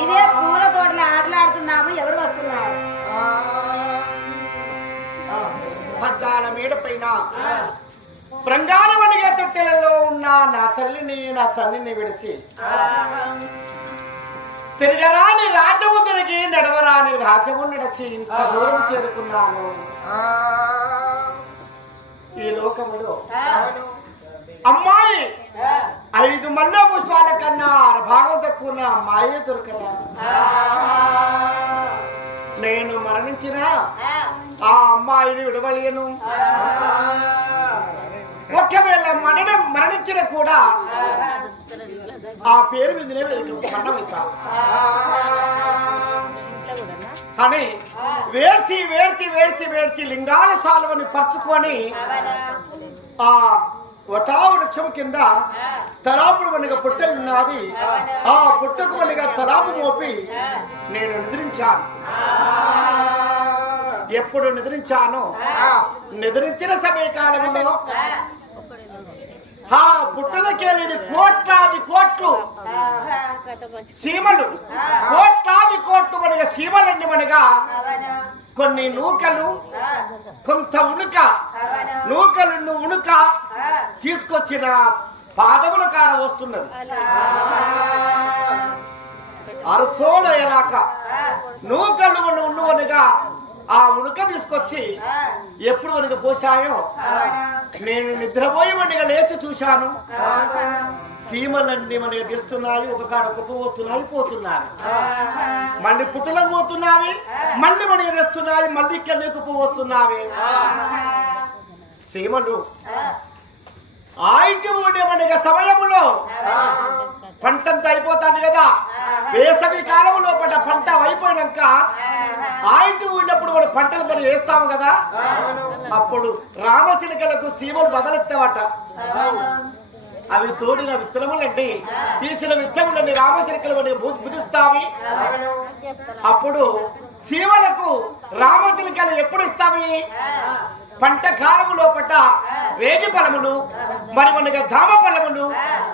ఇదే పూల తోటలో ఆటలాడుతున్నాము ఎవరు వస్తున్నారు? పద్దాల మేడ పైన. బృంగారమణిగా తొట్టెలలో ఉన్న నా తల్లిని నా తల్లిని విడిచి తిరగరాని రాజ్యము తిరిగి నడవరాని రాజ్యము నడిచి ఇంత దూరం చేరుకున్నాను. ఈ లోకములో అమ్మాయి. ఐదు మల్ల పుష్పాల కన్నా భాగం తక్కువ అమ్మాయి దొరకదా? నేను మరణించిన ఆ. అమ్మాయిని విడవలేను. ఒకవేళ మరణం మరణించిన కూడా ఆ. పేరు మీదనే మరణమైతా అని వేర్చి వేర్చి వేర్చి వేర్చి లింగాల సాలువని పరుచుకొని ఆ వటా వృక్షం కింద తలాపుడు వనిగా పుట్ట ఉన్నది. ఆ. పుట్టకు వనిగా తలాపు మోపి నేను నిద్రించాను. ఎప్పుడు నిద్రించానో? నిద్రించిన సమయకాలంలో ఆ. పుట్టలకెళ్ళి కోట్లాది కోట్లు సీమలు. కోట్లాది కోట్లు మనగా సీమలన్నీ మనగా కొన్ని నూకలు కొంత ఉణుక నూకలు ఉణుక తీసుకొచ్చిన పాదముల కాడ వస్తున్నది. అరసోడ ఎరాక. నూకలు ఉన్నవనుగా ఆ ఉడక తీసుకొచ్చి ఎప్పుడు మనకి పోసాయో నేను నిద్రపోయి మనగా లేచి చూశాను. సీమలన్నీ మనకి తెస్తున్నాయి ఒక కాడ కుప్ప వస్తున్నాయి పోతున్నాయి. మళ్ళీ పుట్టలకు పోతున్నావి మళ్ళీ మనకి తెస్తున్నాయి మళ్ళీ ఇక్కడ కుప్ప వస్తున్నావి సీమలు ఆయింటి ఉండే మనకి సమయములో పంటంతా అయిపోతుంది కదా. వేసవి కాలం లోపల పంట అయిపోయినాక ఆయింటి ఉన్నప్పుడు మనం పంటలు మనం వేస్తాము కదా. అప్పుడు రామచిలుకలకు సీమలు బదలెత్తావట అవి తోడిన విత్తనములండి తీసిన విత్తములని రామచిలుకలు బుధిస్తావి అప్పుడు సీమలకు రామచిలుకలు ఎప్పుడు ఇస్తావి? పంట కాలము లోపట రేగి ఫలములు మరి మనకి జామ ఫలములు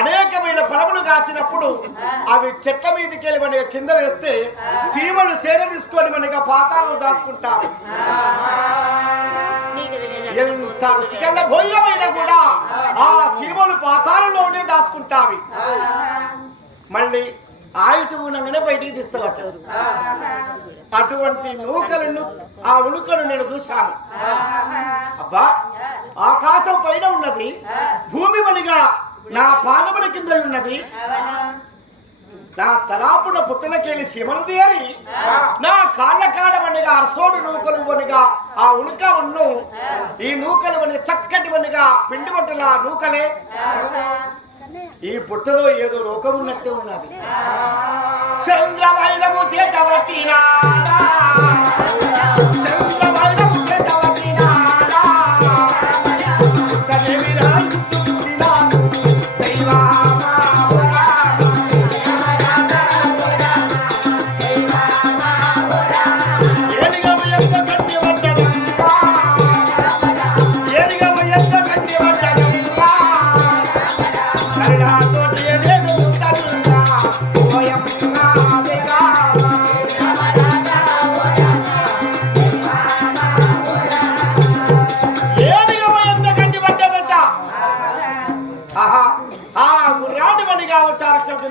అనేకమైన ఫలములు కాచినప్పుడు అవి చెట్ల మీదకి వెళ్ళి మనకి కింద వేస్తే సీమలు సేర తీసుకొని మనకి పాతాలను దాచుకుంటారు. ఎంత రుచికల్ల భోజనమైనా కూడా ఆ సీమలు పాతాలలోనే దాచుకుంటావి. మళ్ళీ ఆయుట ఉండగానే బయటికి తీస్తావట అటువంటి నూకలను ఆ ఉణుకను నేను చూశాను. అబ్బా ఆకాశం పైన ఉన్నది భూమి వనిగా నా పాదముల కింద ఉన్నది. నా తలాపున పుట్టలకెళ్ళి సీమలు తీరి నా కాళ్ళ కాడవనిగా అరసోడు నూకలు వనిగా ఆ ఉనుక ఉన్ను. ఈ నూకలు వనిగా చక్కటి వనిగా పిండి బట్టల నూకలే. ఈ పుట్టలో ఏదో రోగం ఉన్నట్టే ఉన్నది. చంద్రమైనము చేతవట్టినాడా చంద్రమైనము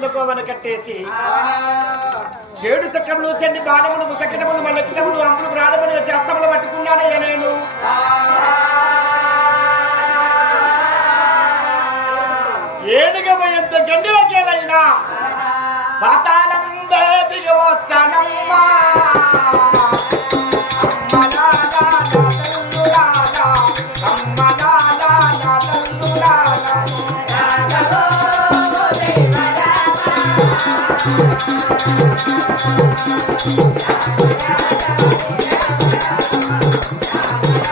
ఎందుకో వెనకట్టేసి కట్టేసి చేడు చక్రములు చెండి బాణములు ముసకిటములు మల్లకిటములు అమ్ములు ప్రాణములు చేస్తములు పట్టుకున్నానయ్యా నేను. ఏనుగమయంత గండిలోకేలైనా పాతాళం దిగి వస్తానమ్మా అమ్మలాలా నా తల్లులాలా, Thank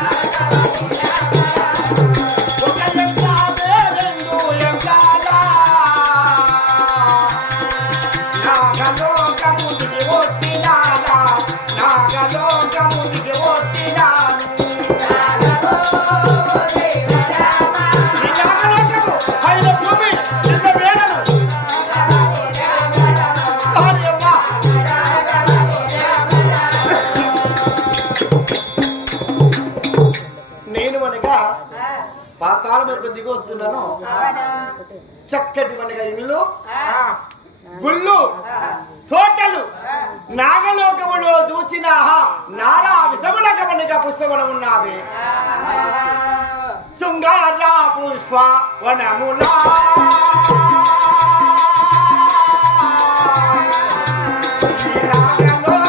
you. దిగి వస్తున్నాను చక్కటి మనగా ఇల్లు. గుళ్ళు. తోటలు. నాగలోకములో చూచిన నానా విధముల గమనిక పుష్పవనం ఉన్నది శృంగార పుష్ప వనములా. ఈ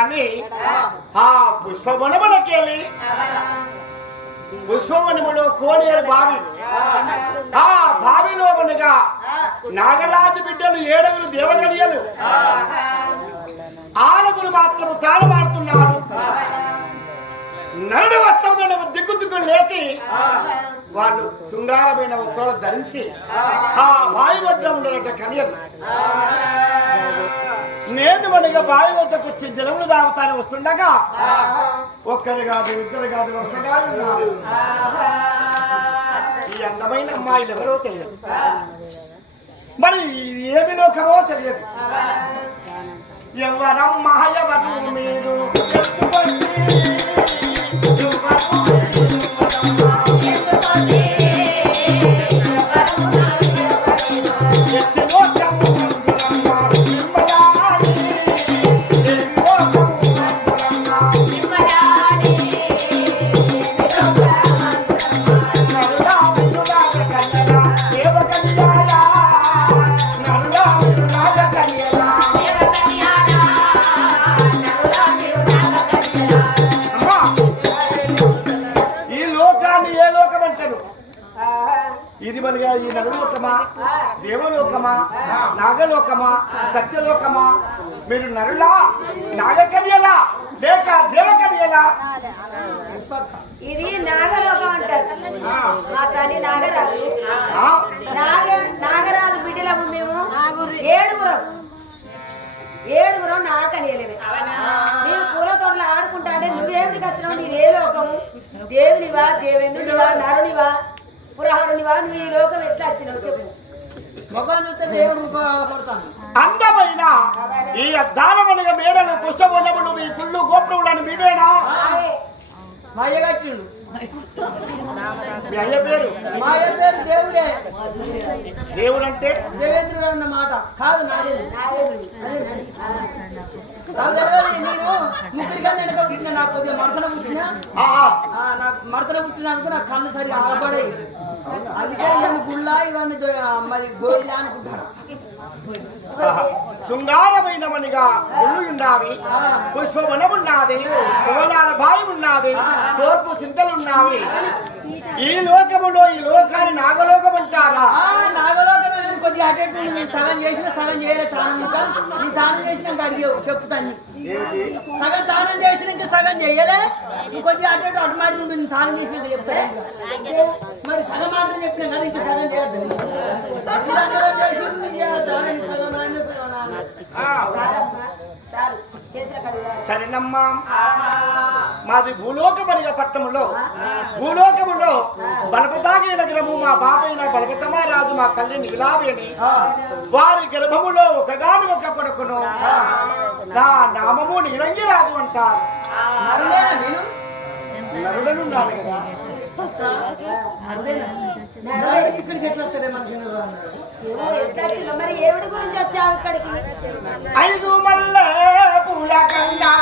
అని ఆ పుష్పవనములకెళ్ళి పుష్పవనములో కోనేరు బావి ఆ బావిలో మనగా నాగరాజు బిడ్డలు ఏడుగురు దేవగడియలు ఆరుగురు మాత్రము తాళమాడుతున్నారు నరుడు వస్త్రం దిగ్గు దిగ్గు లేచి వాళ్ళు శృంగారమైన వస్త్రాలు ధరించి ఆ. వాయు వద్ద ఉండరట కన్యలు. నేను మనగా బావి వద్దకు వచ్చి జలములు తాగుతాను వస్తుండగా ఒక్కరు కాదు ఇద్దరు కాదు ఒక్కరు కాదు. ఈ అందమైన అమ్మాయిలు ఎవరో తెలియదు. మరి ఏమి లోకమో తెలియదు. ఎవరమ్మా ఎవరు మీరు? దేవలోకమా నాగలోకమా సత్యలోకమా? మీరు నరులా నాగకన్యలా లేక దేవకన్యలా? ఇది నాగలోకం అంటారు. మా తల్లి నాగరాజు. ఆ? నాగ నాగరాజు బిడ్డలము మేము ఏడుగురం. ఏడుగురం నాకనేలమే మేము పూల తోటలో ఆడుకుంటా అంటే నువ్వేమిటి వచ్చినావు? నీ ఏ లోకము? దేవునివా దేవేంద్రునివా నరునివా పురహరునివా? నువ్వు ఈ లోకం ఎట్లా వచ్చినావు? చెప్పు. అందమైన ఈ అద్దానములుగా మేడలు పుష్పములములు మీ కుళ్ళు గోపురములను మీవేనా? మాయగట్టిండు మీ అయ్య పేరు? మాయ పేరు దేవుడే. దేవుడు అంటే దేవేంద్రుడు అన్న మాట. కాదు నేను ముగ్గురిగా వెనక పుట్టిన నాకు కొద్దిగా మడతన పుట్టిన నాకు మడతన పుట్టినందుకు నాకు కళ్ళు సరిగా ఆడపడే అందుకే ఇవన్నీ గుళ్ళ ఇవన్నీ మరి గోయిలా అనుకుంటాను. శృంగారమైన శృంగారమైనవనిగా ఒళ్ళు ఉన్నవి పుష్పవనమున్నది శివనాల బావి ఉన్నది సోర్పు చింతలున్నవి. ఈ లోకములో ఈ లోకాన్ని నాగలోకం అంటారా నాగలోకం ఇటు నేను సగం చేసిన సగం చేయలే తాను ఇంకా. నీ తానం చేసినాక అడిగేవు చెప్తాను సగం తానం చేసినాక సగం చేయలే. కొద్దిగా అటు ఇటు అటు మాత్రం ఉంటుంది తానం చేసినాక చెప్తాను. మరి సగం మాత్రం చెప్పినా కానీ ఇంకా సగం చేయద్దు సరేనమ్మా. మాది భూలోకమనిగ పట్టణంలో భూలోకములో బలపతాగి నగరము మా బాబైన బలపతమా రాజు మా తల్లి నీలావేణి. వారి గర్భములో ఒకగాని ఒక కొడుకును. నా నామము నీలంగి రాజు అంటారు కదా. ఐదు మల్లె పూల కన్నా